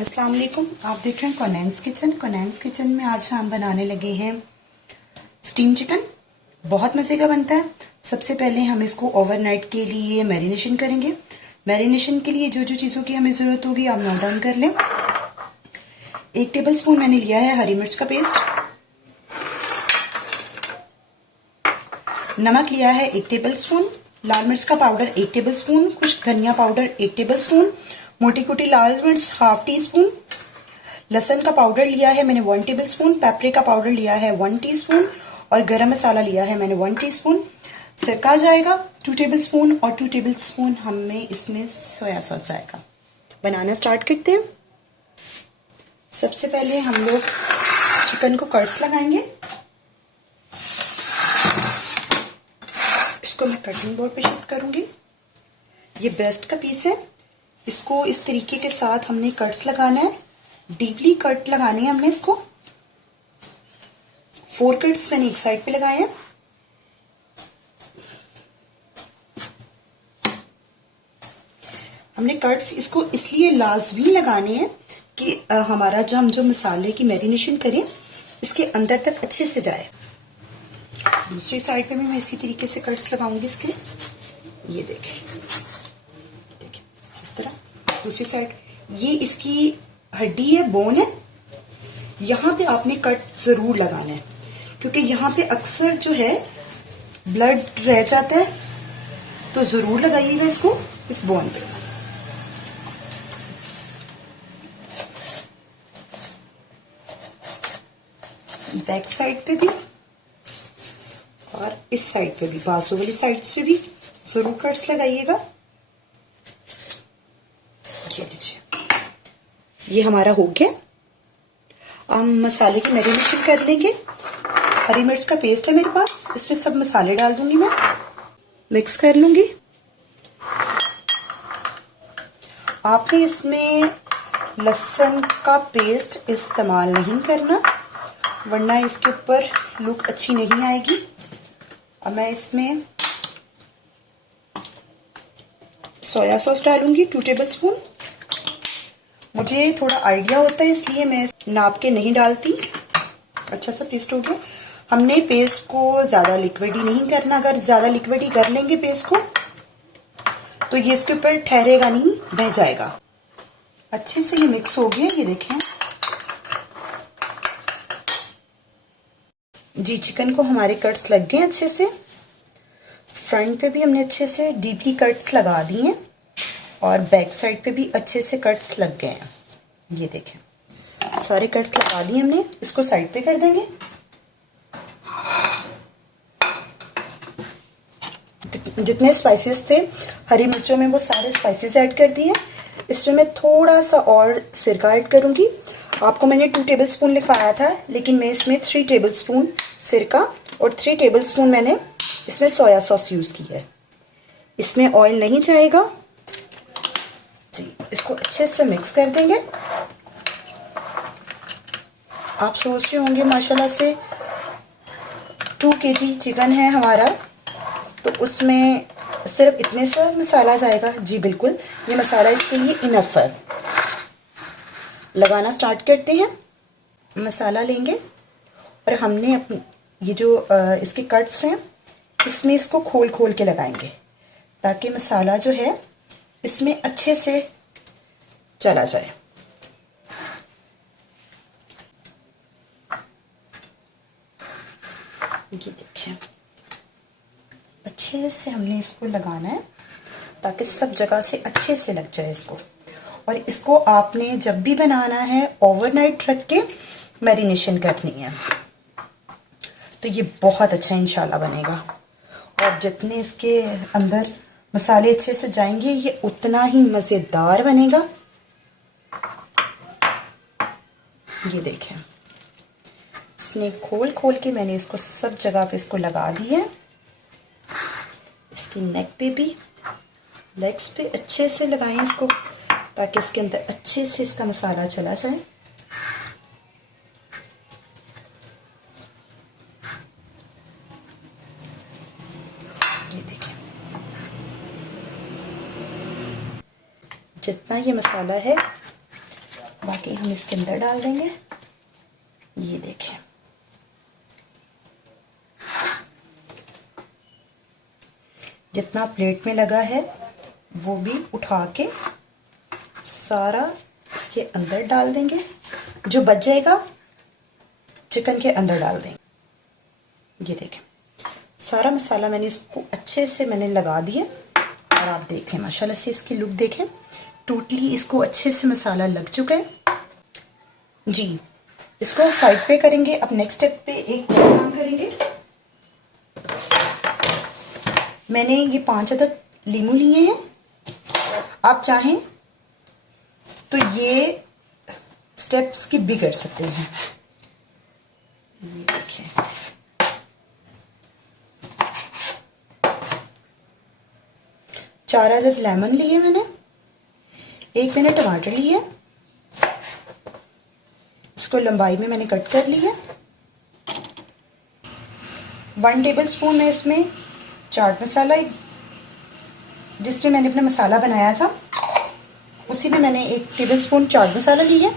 अस्सलाम वालेकुम। आप देख रहे हैं कोनैंस किचन। कोनैंस किचन में आज हम बनाने लगे हैं स्टीम चिकन। बहुत मज़े का बनता है। सबसे पहले हम इसको ओवरनाइट के लिए मैरिनेशन करेंगे। मैरिनेशन के लिए जो जो चीज़ों की हमें ज़रूरत होगी आप नोट डाउन कर लें। 1 टेबलस्पून मैंने लिया है हरी मिर्च का पेस्ट। नमक लिया है 1 टेबलस्पून। लाल मिर्च का पाउडर 1 टेबलस्पून। खुश्क धनिया पाउडर 1 टेबलस्पून। मोटी कुटी लाल मिर्च हाफ टी स्पून। लहसुन का पाउडर लिया है मैंने 1 टेबलस्पून। पेपरिका पाउडर लिया है 1 टीस्पून और गरम मसाला लिया है मैंने 1 टीस्पून। सिरका जाएगा 2 टेबलस्पून और 2 टेबलस्पून हमें इसमें सोया सॉस जाएगा। बनाना स्टार्ट करते हैं। सबसे पहले हम लोग चिकन को कट्स लगाएंगे। इसको मैं कटिंग बोर्ड पे शिफ्ट करूंगी। ये ब्रेस्ट का पीस है। इसको इस तरीके के साथ हमने कट्स लगाना है। डीपली कट लगाने हैं हमने इसको। 4 कट्स मैंने एक साइड पे लगाए हैं। हमने कट्स इसको इसलिए लाजमी लगाने हैं कि हमारा जो मसाले की मैरिनेशन करें इसके अंदर तक अच्छे से जाए। दूसरी साइड पे भी मैं इसी तरीके से कट्स लगाऊंगी इसके। ये देखें इस तरह। दूसरी साइड ये इसकी हड्डी है, बोन है। यहां पे आपने कट जरूर लगाना है क्योंकि यहां पे अक्सर जो है ब्लड रह जाता है, तो जरूर लगाइएगा इसको इस बोन पे। बैक साइड पे भी और इस साइड पे भी, बाजू वाली साइड्स पे भी जरूर कट्स लगाइएगा। ये लीजिए, ये हमारा हो गया। हम मसाले की मैरिनेशन कर लेंगे। हरी मिर्च का पेस्ट है मेरे पास, इसमें सब मसाले डाल दूंगी मैं, मिक्स कर लूंगी। आपने इसमें लहसुन का पेस्ट इस्तेमाल नहीं करना वरना इसके ऊपर लुक अच्छी नहीं आएगी। अब मैं इसमें सोया सॉस डालूंगी 2 टेबलस्पून। मुझे थोड़ा आइडिया होता है इसलिए मैं नाप के नहीं डालती। अच्छा सा पेस्ट हो गया। हमने पेस्ट को ज्यादा लिक्विडी नहीं करना। अगर ज्यादा लिक्विडी कर लेंगे पेस्ट को तो ये इसके ऊपर ठहरेगा नहीं, बह जाएगा। अच्छे से ये मिक्स हो गया। ये देखें जी, चिकन को हमारे कट्स लग गए अच्छे से। फ्रंट पे भी हमने अच्छे से डीपली कट्स लगा दिए हैं और बैक साइड पे भी अच्छे से कट्स लग गए हैं। ये देखें सारे कट्स लगा दिए हमने। इसको साइड पे कर देंगे। जितने स्पाइसेस थे हरी मिर्चों में वो सारे स्पाइसेस ऐड कर दिए। इसमें मैं थोड़ा सा और सिरका ऐड करूंगी। आपको मैंने 2 टेबलस्पून लिखवाया था लेकिन मैं इसमें 3 टेबलस्पून सिरका और 3 टेबलस्पून मैंने इसमें सोया सॉस यूज की है। इसमें ऑयल नहीं जाएगा जी। इसको अच्छे से मिक्स कर देंगे। आप सोच रहे होंगे माशाल्लाह से 2 kg चिकन है हमारा तो उसमें सिर्फ इतने सा मसाला जाएगा। जी बिल्कुल, ये मसाला इसके लिए इनफ है। लगाना स्टार्ट करते हैं। मसाला लेंगे और हमने अपनी ये जो इसके कट्स हैं इसमें इसको खोल खोल के लगाएंगे ताकि मसाला जो है इसमें अच्छे से चला जाए। ये देखिए अच्छे से हमने इसको लगाना है ताकि सब जगह से अच्छे से लग जाए इसको। और इसको आपने जब भी बनाना है ओवरनाइट रख के मैरिनेशन करनी है तो ये बहुत अच्छा इंशाल्लाह बनेगा। और जितने इसके अंदर मसाले अच्छे से जाएंगे ये उतना ही मज़ेदार बनेगा। ये देखें इसने खोल खोल के मैंने इसको सब जगह पे इसको लगा दिया है। इसकी नेक पे भी, लेग्स पे अच्छे से लगाएं इसको ताकि इसके अंदर अच्छे से इसका मसाला चला जाए। ये देखें जितना ये मसाला है बाकी हम इसके अंदर डाल देंगे। ये देखें, जितना प्लेट में लगा है वो भी उठा के सारा इसके अंदर डाल देंगे। जो बच जाएगा चिकन के अंदर डाल देंगे। ये देखें, सारा मसाला मैंने इसको अच्छे से लगा दिया और आप देखें माशाल्लाह से इसकी लुक देखें, टोटली इसको अच्छे से मसाला लग चुका है जी। इसको साइड पे करेंगे। अब नेक्स्ट स्टेप पे एक और काम करेंगे। मैंने ये 5 अदद लीमू लिए हैं। आप चाहें तो ये स्टेप स्किप भी कर सकते हैं। ये देखिए, चार अदद लेमन लिए मैंने, एक मैंने टमाटर लिए, इसको लंबाई में मैंने कट कर लिया। 1 टेबल स्पून में इसमें चाट मसाला, जिसमें मैंने अपना मसाला बनाया था उसी में मैंने 1 टेबल स्पून चाट मसाला लिया।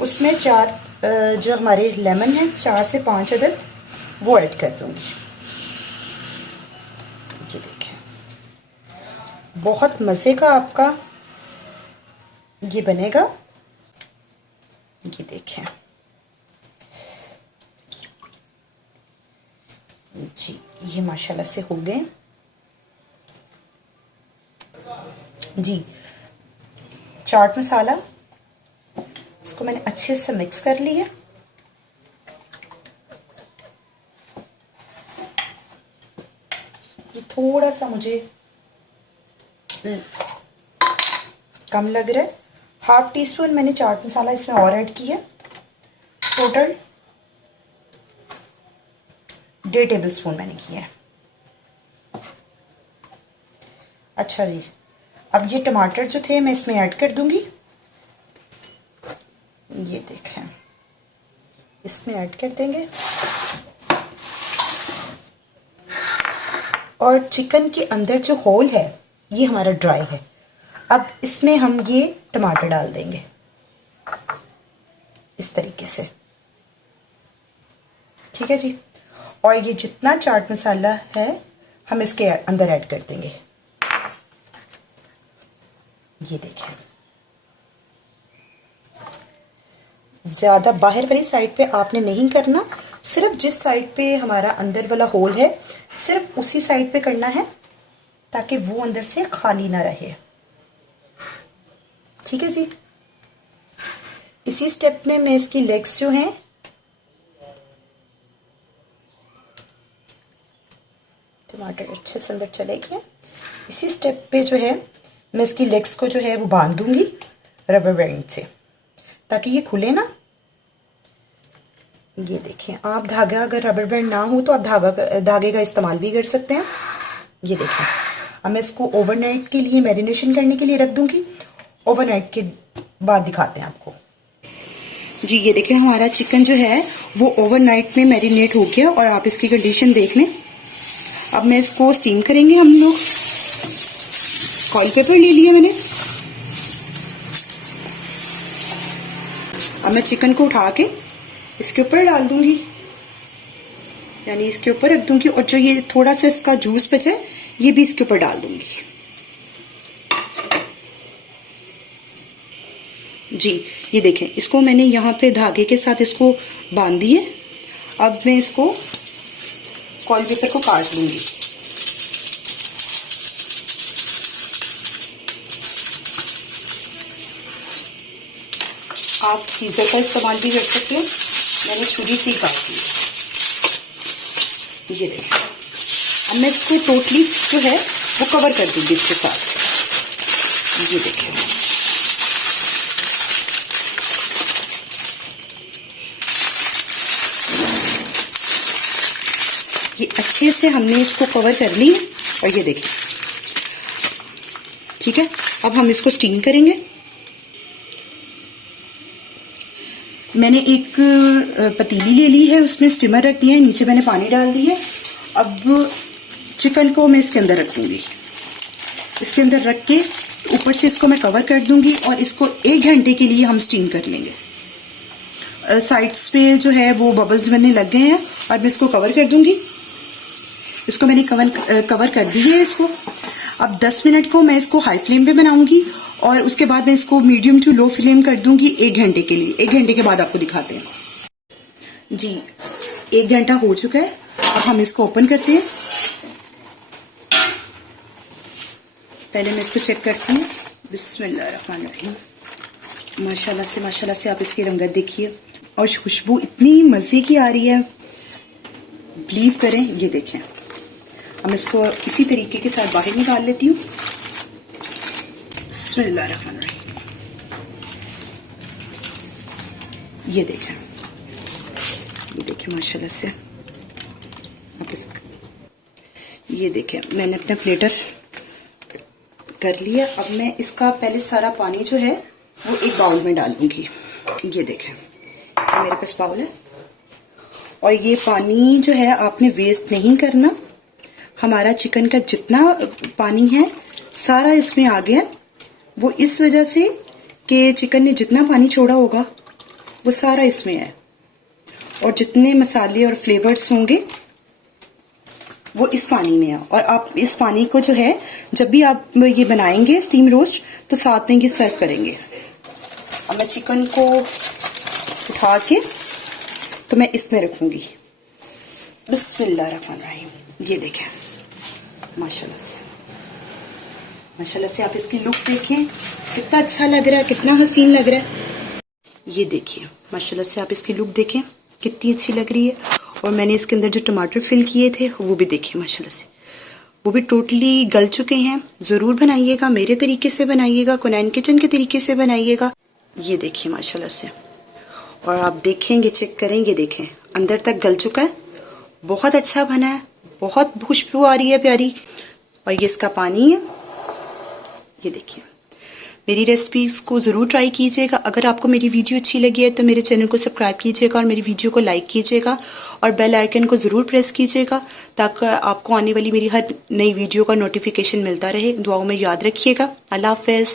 उसमें 4 जो हमारे लेमन है 4 से 5 अदद वो ऐड कर दूंगी। ये देखिए, बहुत मज़े का आपका ये बनेगा। ये देखें जी, ये माशाल्लाह से हो गए जी। चाट मसाला इसको मैंने अच्छे से मिक्स कर लिया। ये थोड़ा सा मुझे कम लग रहा है। 1/2 टीस्पून मैंने चाट मसाला इसमें और ऐड किया। टोटल 1.5 टेबल स्पून मैंने किया है। अच्छा जी, अब ये टमाटर जो थे मैं इसमें ऐड कर दूंगी। ये देखें, इसमें ऐड कर देंगे। और चिकन के अंदर जो होल है ये हमारा ड्राई है। अब इसमें हम ये टमाटर डाल देंगे इस तरीके से, ठीक है जी। और ये जितना चाट मसाला है हम इसके अंदर ऐड कर देंगे। ये देखें, ज़्यादा बाहर वाली साइड पे आपने नहीं करना, सिर्फ जिस साइड पे हमारा अंदर वाला होल है सिर्फ उसी साइड पे करना है, ताकि वो अंदर से खाली ना रहे, ठीक है जी। इसी स्टेप में मैं इसकी लेग्स जो हैं टमाटर अच्छे से अंदर चले गए। इसी स्टेप पे जो है मैं इसकी लेग्स को जो है वो बांध दूंगी रबर बैंड से, ताकि ये खुले ना। ये देखें, आप धागा अगर रबर बैंड ना हो तो आप धागे का इस्तेमाल भी कर सकते हैं। ये देखें, अब मैं इसको ओवरनाइट के लिए मैरिनेशन करने के लिए रख दूंगी। ओवरनाइट के बाद दिखाते हैं आपको जी। ये देखें, हमारा चिकन जो है वो ओवरनाइट में मैरिनेट हो गया और आप इसकी कंडीशन देख लें। अब मैं इसको स्टीम करेंगे हम लोग। फॉइल पेपर ले लिया मैंने। अब मैं चिकन को उठा के इसके ऊपर डाल दूंगी, यानी इसके ऊपर रख दूंगी, और जो ये थोड़ा सा इसका जूस बचा है ये भी इसके ऊपर डाल दूंगी जी। ये देखें, इसको मैंने यहाँ पे धागे के साथ इसको बांध दिए। अब मैं इसको फॉइल पेपर को काट लूंगी। आप सीजर का इस्तेमाल भी कर सकते हो, मैंने छुरी से ही काट दिया। ये देखिए, अब मैं इसको टोटली जो है वो कवर कर दूंगी इसके साथ। ये देखिए, ये अच्छे से हमने इसको कवर कर लिया। और ये देखिए, ठीक है। अब हम इसको स्टीम करेंगे। मैंने एक पतीली ले ली है, उसमें स्टीमर रख दिया है, नीचे मैंने पानी डाल दिया है। अब चिकन को मैं इसके अंदर रख दूंगी। इसके अंदर रख के तो ऊपर से इसको मैं कवर कर दूंगी और इसको 1 घंटे के लिए हम स्टीम कर लेंगे। साइड्स पे जो है वो बबल्स बनने लग गए हैं और मैं इसको कवर कर दूंगी। इसको मैंने कवर कर दी है इसको। अब 10 मिनट को मैं इसको हाई फ्लेम पे बनाऊंगी और उसके बाद मैं इसको मीडियम टू लो फ्लेम कर दूंगी 1 घंटे के लिए। 1 घंटे के बाद आपको दिखाते हैं जी। 1 घंटा हो चुका है। अब हम इसको ओपन करते हैं। पहले मैं इसको चेक करती हूँ। बिस्मिल्लाहिर्रहमानिर्रहीम। माशाल्लाह से आप इसकी रंगत देखिए और खुशबू इतनी मजे की आ रही है, बिलीव करें। ये देखें। अब मैं इसको इसी तरीके के साथ बाहर निकाल लेती हूँ। बिस्मिल्लाहिर्रहमानिर्रहीम। ये देखें माशाल्लाह से आप इसका ये देखें। मैंने अपना प्लेटर कर लिया। अब मैं इसका पहले सारा पानी जो है वो एक बाउल में डालूंगी। ये देखें मेरे पास बाउल है और ये पानी जो है आपने वेस्ट नहीं करना। हमारा चिकन का जितना पानी है सारा इसमें आ गया। वो इस वजह से कि चिकन ने जितना पानी छोड़ा होगा वो सारा इसमें है और जितने मसाले और फ्लेवर्स होंगे वो इस पानी में है। और आप इस पानी को जो है जब भी आप ये बनाएंगे स्टीम रोस्ट तो साथ में ये सर्व करेंगे। अब मैं चिकन को उठा के तो मैं इसमें रखूंगी। बिस्मिल्लाहिर्रहमानिर्रहीम। ये देखें माशाल्लाह से आप इसकी लुक देखें, कितना अच्छा लग रहा है, कितना हसीन लग रहा है। ये देखिए माशाल्लाह से आप इसकी लुक देखें कितनी अच्छी लग रही है। और मैंने इसके अंदर जो टमाटर फिल किए थे वो भी देखिए माशाल्लाह से वो भी टोटली गल चुके हैं। जरूर बनाइएगा, मेरे तरीके से बनाइएगा, कुनैन किचन के तरीके से बनाइएगा। ये देखिए माशाल्लाह से। और आप देखेंगे, चेक करेंगे, देखें अंदर तक गल चुका है, बहुत अच्छा बना है, बहुत खुशबू आ रही है प्यारी। और ये इसका पानी है। ये देखिए मेरी रेसिपीज को जरूर ट्राई कीजिएगा। अगर आपको मेरी वीडियो अच्छी लगी है तो मेरे चैनल को सब्सक्राइब कीजिएगा और मेरी वीडियो को लाइक कीजिएगा और बेल आइकन को जरूर प्रेस कीजिएगा ताकि आपको आने वाली मेरी हर नई वीडियो का नोटिफिकेशन मिलता रहे। दुआओं में याद रखिएगा। अल्लाह हाफिज।